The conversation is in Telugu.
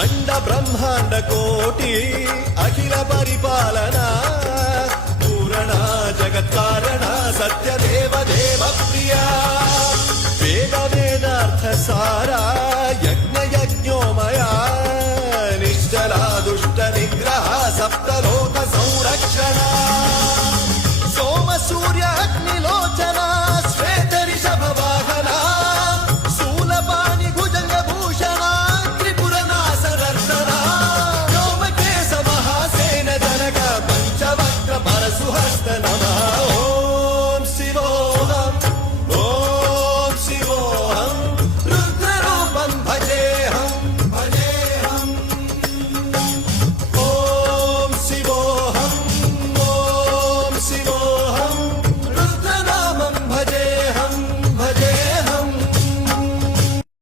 అండ బ్రహ్మాండ కోటి అఖిల పరిపాలన పూరణ జగత్కారణ సత్యదేవ దేవ ప్రియ వేద వేదార్థ సారా